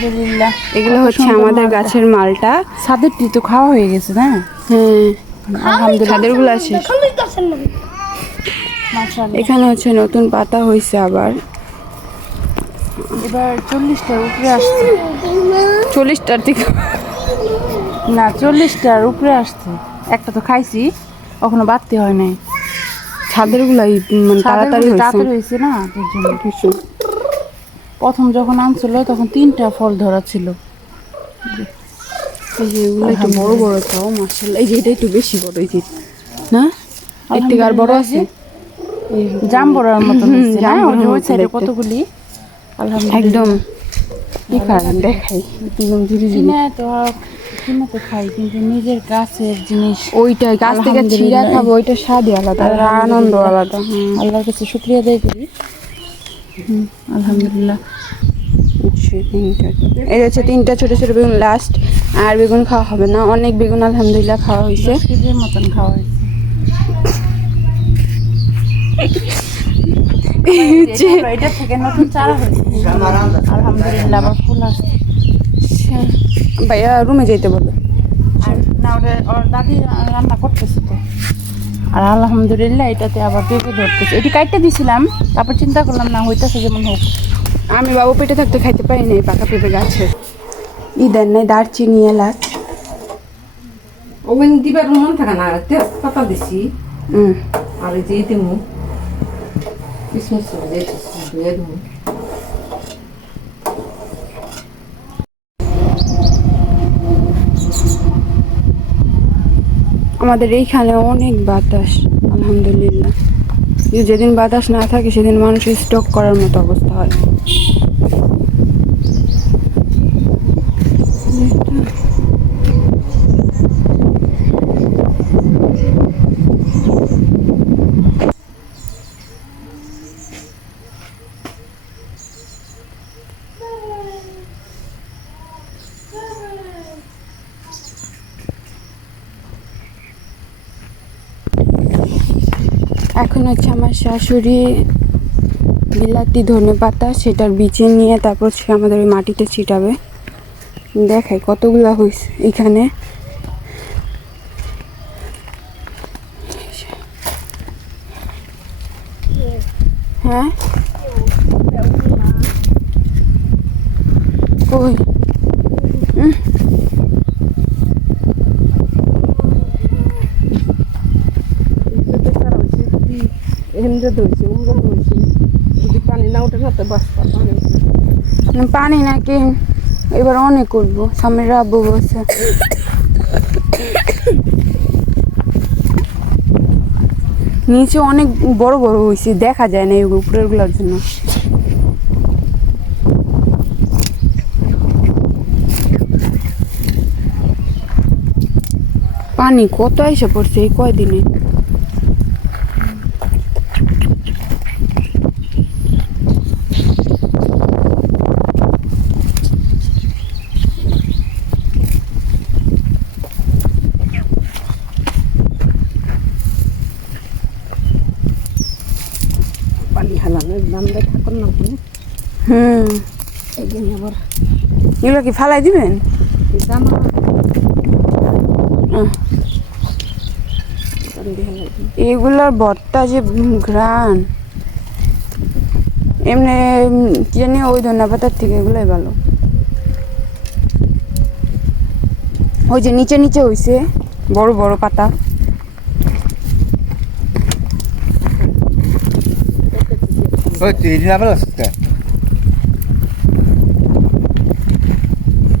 আলহামদুলিল্লাহ। এগুলো হচ্ছে আমাদের গাছের মালটা। ছাদেরটি তো খাওয়া হয়ে গেছে না? হ্যাঁ, আলহামদুলিল্লাহ। ছাদেরগুলো আছে। এখানে হচ্ছে নতুন পাতা হয়েছে আবার। এবার 40টার উপরে আসছে। 40টার থেকে না, 40টার উপরে আসছে। একটা তো খাইছি, কখনো বাড়তি হয় নাই। ছাদের গুলাই মানে তাড়াতাড়ি হয়েছে না, তার জন্য। প্রথম যখন আনছিল তখন 3টা ফল ধরা ছিল। এই যে এগুলো একটু বড় বড় তাও মাশাআল্লাহ। এই যে এটা একটু বেশি বড়, এই যে না এর থেকে আর বড় আছে। জাম্বুরার মতো হয়েছে না? ওই সাইডে কতগুলি আলহামদুলিল্লাহ। একদম কি কারণ দেখাই একদম ধীরে ধীরে কিনে তো খাই, কিন্তু নিজের গাছের জিনিস ওইটা গাছ থেকে ছিঁড়া খাবো, ওইটা স্বাদই আলাদা, আনন্দ আলাদা। আল্লাহর কাছে শুকরিয়া আদায় করি। আলহামদুলিল্লাহ। এই হচ্ছে 3টা ছোট ছোট বেগুন লাস্ট, আর বেগুন খাওয়া হবে না। অনেক বেগুন আলহামদুলিল্লাহ খাওয়া হয়েছে, কেজির মতন খাওয়া হয়েছে। এটা থেকে নতুন চারা হয়েছে আলহামদুলিল্লাহ। আবার ফুল আসছে। ভাইয়া রুমে যেতে বলো না, ওর দাদি রান্না করতেছে তো। আর আলহামদুলিল্লাহ এটাতে আবার পেঁপে ধরতেছে। এটি কাটতে দিছিলাম, তারপর চিন্তা করলাম না হইতেছে যেমন হোক। আমি বাবু পেটে থাকতে খাইতে পারি নাই পাকা পেঁপে গাছে। দেন নাই দারচিনি এলাচ ওখানে দিবার মন থাকে না, তেজপাতা দিছি আর এই যে দিমু কিসমিস দিয়ে দিমু। আমাদের এইখানে অনেক বাতাস আলহামদুলিল্লাহ। যেদিন বাতাস না থাকে সেদিন মানুষের স্টক করার মতো অবস্থা হয়। এখন হচ্ছে আমার শাশুড়ি বিলাতি ধনেপাতা সেটার বিচে নিয়ে তারপর সে আমাদের ওই মাটিতে ছিটাবে। দেখাই কতগুলা হয়েছে এখানে। হ্যাঁ কই পানি নাকি এবার অনেক করবো। স্বামীর আব্বু বলছে নিচে অনেক বড় বড় হয়েছে, দেখা যায় না এই উপরের গুলার জন্য। পানি কত এসে পড়ছে এই কয়দিনে। এগুলো কি ফালাই দিবেন? এগুলোর ভর্তা যে ঘ্রাণ, এমনি কি জানি ওই ধনেপাতার থেকে এগুলোই ভালো। ওই যে নিচে নিচে হয়েছে বড় বড় পাতা।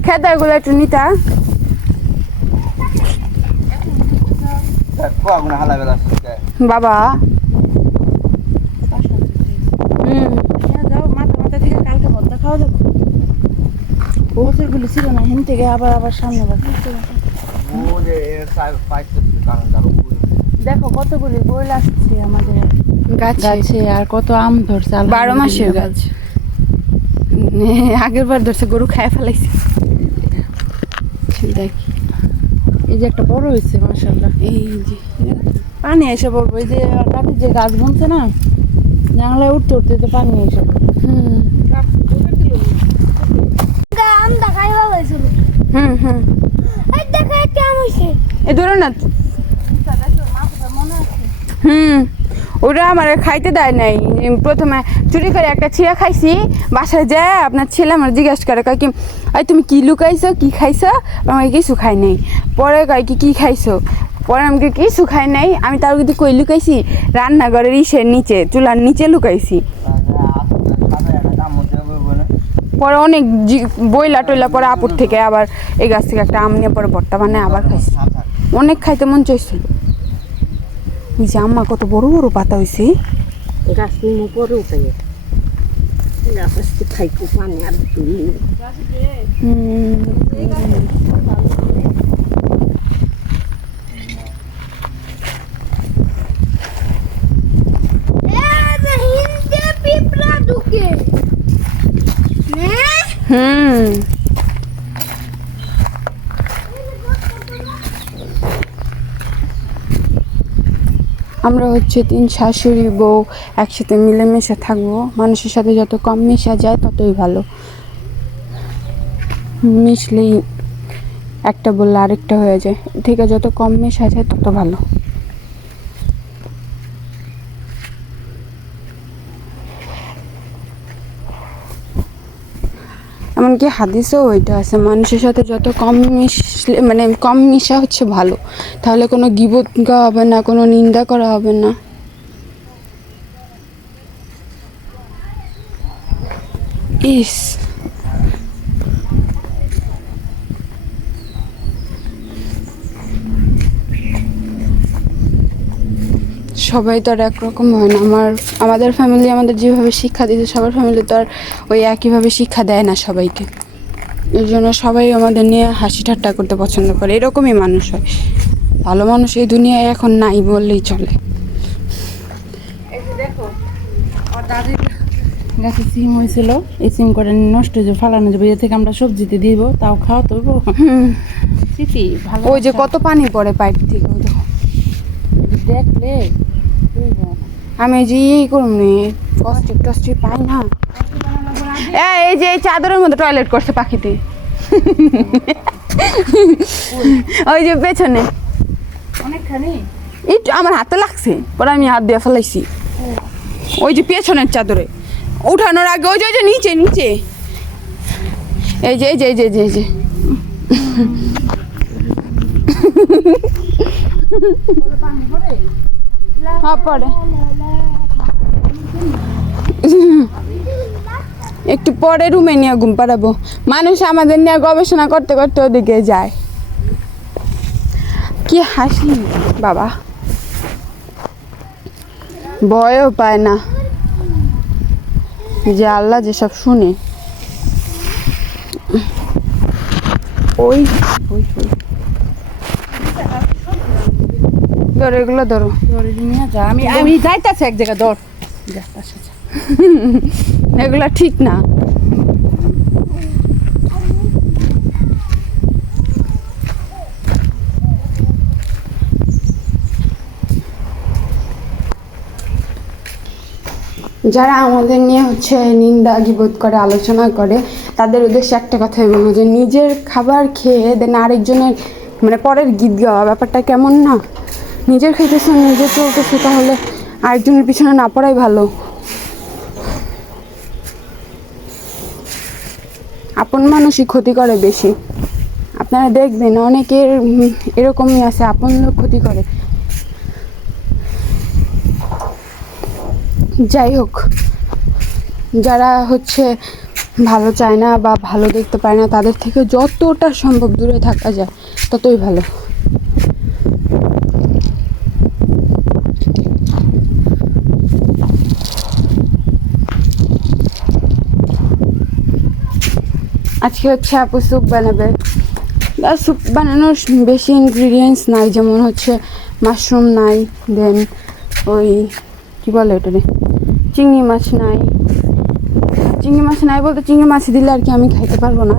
খেতে এগুলো একটু নিতা বাবা। মাথা থেকে কালকে ভর্তা খাওয়া যাবে। বছরগুলি ছিল না, হেন থেকে আবার আবার সামনে দেখো কতগুলি বই আসছে আমাদের গাছে, আর কত আম ধরছে। 12 মাসের গাছ। আগের বার ধরছে গরু খায় ফেলাইছে। দেখি এই যে একটা বড় হয়েছে মাশাআল্লাহ। এই যে পানি এসে পড়বো। এই যে দাদি যে গাছ বুনছে না, জানলায় উঠতে উঠতে তো পানি এসে পড়বে। হুম হুম এ ধরো না। হুম ওরা আমার খাইতে দেয় নাই। প্রথমে চুরি করে একটা ছিঁড়া খাইছি, বাসায় যায় আপনার ছেলে আমার জিজ্ঞাসা করে কয় কি এই তুমি কি লুকাইছো কি খাইছো, আমাকে কিছু খাই নাই। পরে কয় কি কি খাইছো, পরে আমাকে কিছু খাই নাই। আমি তার কিন্তু কই লুকাইছি, রান্নাঘরের ইসের নিচে চুলার নিচে লুকাইছি। পরে অনেক বইলা টইলা পরে আপুর থেকে আবার এই গাছ থেকে একটা আম নিয়ে পরে ভর্তা বানায় আবার খাইছি। অনেক খাইতে মন চাইছে। ওই যে আম্মা কত বড় বড় পাতা হয়েছে। গাছ নিমো পরে উঠাই গাছ আসতে খাইতে পানি আর তুই আমরা হচ্ছে 3 শাশুড়ি বউ একসাথে মিলেমিশে থাকবো। মানুষের সাথে যত কম মিশা যায় ততই ভালো। মিশলেই একটা বললে আরেকটা হয়ে যায়, থেকে যত কম মেশা যায় তত ভালো। এমনকি হাদিসেও ওইটা আছে, মানুষের সাথে যত কম মিশলে মানে কম মিশা হচ্ছে ভালো, তাহলে কোনো গীবত গাওয়া হবে না, কোনো নিন্দা করা হবে না। ইস সবাই তো আর একরকম হয় না। আমাদের ফ্যামিলি আমাদের যেভাবে শিক্ষা দিয়েছে সবার ফ্যামিলি তো আর ওই একইভাবে শিক্ষা দেয় না সবাইকে। এর জন্য সবাই আমাদের নিয়ে হাসি ঠাট্টা করতে পছন্দ করে, এরকমই মানুষ হয়। ভালো মানুষ এই দুনিয়ায় এখন নাই বললেই চলে। এই যে দেখো আমার দাদির গাছে সিম হয়েছিল, এই সিম করে নষ্ট হয়ে যাবে, ফালানো যাবে, এ থেকে আমরা সবজিতে দিব, তাও খাওয়া তো স্মৃতি ভালো। ওই যে কত পানি পড়ে পাইপ থেকে, ওই দেখো দেখলে আমি যে এই করুন কষ্টি টষ্টি পাই না। এই যে এই চাদরের মধ্যে টয়লেট করছে পাখিতে, ওই যে পেছনে অনেকখানি একটু আমার হাতে লাগছে, পরে আমি হাত দিয়ে ফেলাইছি। ওই যে পেছনের চাদরে উঠানোর আগে ওই যে নিচে নিচে এই যে এই যে এই যে এই যে হ্যাঁ পরে একটু পরে রুমে নিয়ে ঘুম পাড়াবো। মানুষ আমাদের নিয়ে গবেষণা করতে করতে ওদিকে যায়। কি হাসি বাবা, ভয়ও পায় না যে আল্লাহ যেসব শুনে। ওই ওই ধরো এগুলো ধরো, নিয়ে যা, আমি যাইতাছি এক জায়গায়, দর এগুলা ঠিক না। যারা আমাদের নিয়ে হচ্ছে নিন্দা গীবত করে আলোচনা করে তাদের উদ্দেশ্যে একটা কথাই বলবো যে নিজের খাবার খেয়ে দেন আরেকজনের মানে পরের গীত গাওয়া ব্যাপারটা কেমন না। নিজের খাইতেছে নিজে চলতেছে, তাহলে আরেকজনের পিছনে না পড়াই ভালো। আপন মানুষই ক্ষতি করে বেশি। আপনারা দেখবেন অনেকের এরকমই আছে, আপন লোক ক্ষতি করে। যাই হোক, যারা হচ্ছে ভালো চায় না বা ভালো দেখতে পায় না তাদের থেকে যতটা সম্ভব দূরে থাকা যায় ততই ভালো। আজকে হচ্ছে আপু স্যুপ বানাবে। স্যুপ বানানোর বেশি ইনগ্রিডিয়েন্টস নাই, যেমন হচ্ছে মাশরুম নাই, দেন ওই কী বলে ওটা রে চিংড়ি মাছ নাই। চিংড়ি মাছ নাই বলতে চিংড়ি মাছ দিলে আর কি আমি খাইতে পারবো না।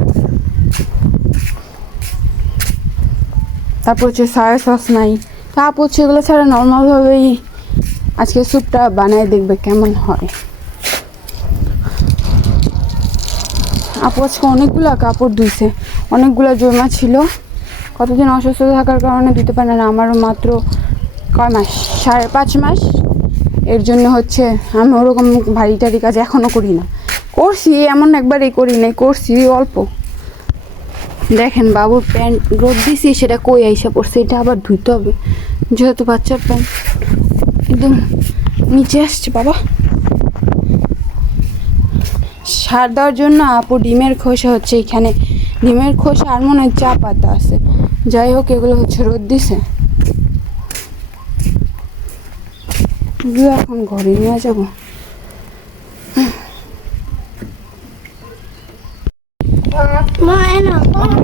তারপর হচ্ছে সয়া সস নাই। তারপর হচ্ছে এগুলো ছাড়া নর্মালভাবেই আজকে স্যুপটা বানায় দেখবে কেমন হয়। আপু আজকে অনেকগুলা কাপড় ধুইছে, অনেকগুলা জমা ছিল। কতদিন অসুস্থ থাকার কারণে দিতে পারে না। আমারও মাত্র কয় মাস, 5.5 মাস। এর জন্য হচ্ছে আমি ওরকম ভারী টারি কাজ এখনও করি না। করছি এমন একবারই করি নাই, করছি অল্প। দেখেন বাবুর প্যান্ট রোদ দিছি, সেটা কই আইসা পড়ছে, এটা আবার ধুইতে হবে যেহেতু বাচ্চার প্যান্ট একদম নিচে আসছে। বাবা সার দেওয়ার জন্য আপু ডিমের খোসা হচ্ছে এখানে, ডিমের খোসা আর মনে হয় চা পাতা আছে, যাই হোক এগুলো হচ্ছে রোদ দিছে। এগুলো এখন ঘরে নিয়ে যাবো।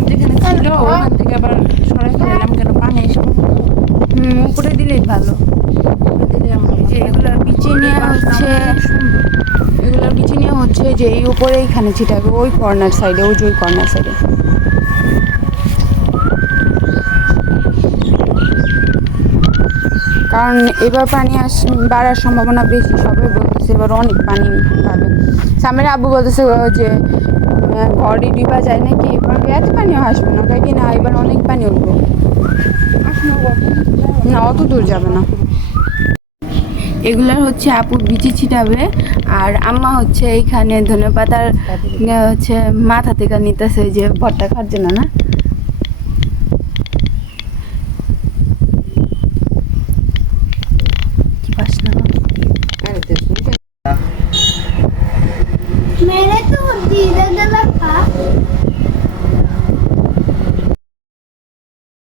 যেখানে ছিল ওখান থেকে আবার সরাই ফেলাম, কেন পানি এসে উপরে দিলেই ভালো। দিলে আমরা এগুলোর বিচি নিয়ে হচ্ছে, এগুলোর বিচি নিয়ে হচ্ছে যে এই উপরে এইখানে ছিটাবে, ওই কর্নার সাইডে, ওই যে ওই কর্নার সাইডে। কারণ এবার পানি বাড়ার সম্ভাবনা বেশি, সবাই বলতেছে এবার অনেক পানি পাবে। সামনে আব্বু বলতেছে যে ঘরে ডিবা যায় নাকি, এবার এত পানিও আসবে না, তাই কি না, এবার অনেক পানি উঠবে। না অত দূর যাবে না। এগুলার হচ্ছে আপুর বিচি ছিটাবে, আর আম্মা হচ্ছে এইখানে ধনেপাতার হচ্ছে মাথা থেকে নিতেছে, যে ভর্তা খাওয়ার জন্য না।